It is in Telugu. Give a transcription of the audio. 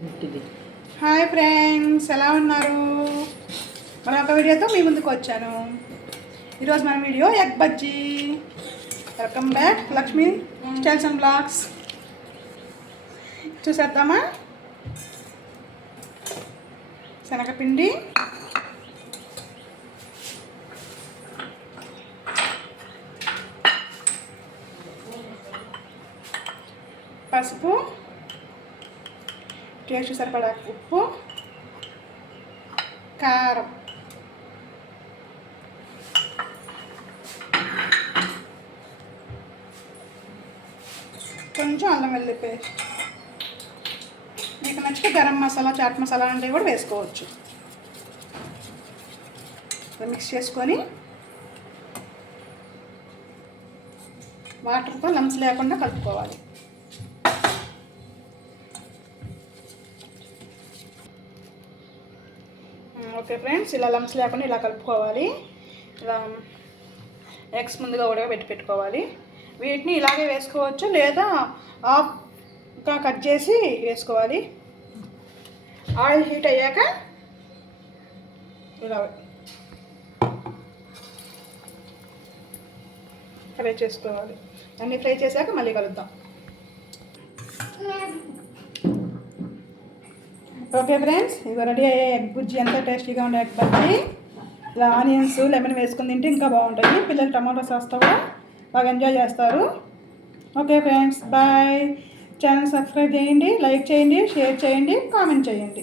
హాయ్ ఫ్రెండ్స్, ఎలా ఉన్నారు? మరొక వీడియోతో మీ ముందుకు వచ్చాను. ఈరోజు మన video egg bajji. Welcome back Lakshmi styles and blogs. చూసేద్దామా? శనగపిండి, పసుపు, టేస్ట్ సరిపడా ఉప్పు, కారం, కొంచెం అల్లం వెల్లుల్లి పేస్ట్. మీకు నచ్చితే గరం మసాలా, చాట్ మసాలా అంటే కూడా వేసుకోవచ్చు. మిక్స్ చేసుకొని వాటర్తో లంప్స్ లేకుండా కలుపుకోవాలి. ఓకే ఫ్రెండ్స్, ఇలా లంప్స్ లేకుండా ఇలా కలుపుకోవాలి. ఇలా ఎగ్స్ ముందుగా ఉడకబెట్టి పెట్టుకోవాలి. వీటిని ఇలాగే వేసుకోవచ్చు, లేదా హాఫ్గా కట్ చేసి వేసుకోవాలి. ఆయిల్ హీట్ అయ్యాక ఇలా ఫ్రై చేసుకోవాలి. అన్నీ ఫ్రై చేశాక మళ్ళీ కలుద్దాం. ఓకే ఫ్రెండ్స్, ఇవి రెడీ అయ్యే ఎగ్ బుజ్జి. ఎంత టేస్టీగా ఉండే ఎగ్ బజ్జీ. ఇలా ఆనియన్స్, లెమన్ వేసుకుని తింటే ఇంకా బాగుంటుంది. పిల్లలు టమాటో సాస్తో కూడా బాగా ఎంజాయ్ చేస్తారు. Okay friends, bye. Channel subscribe చేయండి, లైక్ చేయండి, షేర్ చేయండి, కామెంట్ చేయండి.